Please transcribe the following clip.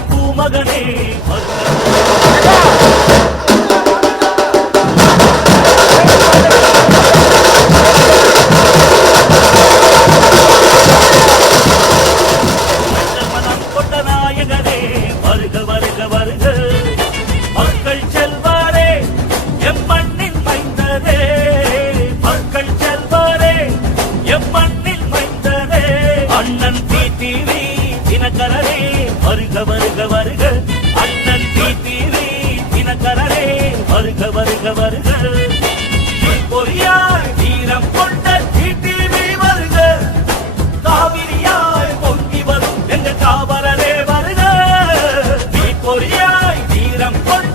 బతుకు మగనే வருக வருக வருக. பொறியாய் வீரம் கொண்ட டிடிவி வருக. காவிரியாய் பொங்கி வரும் எங்க காவலரே வருக. பொறியாய் வீரம் கொண்ட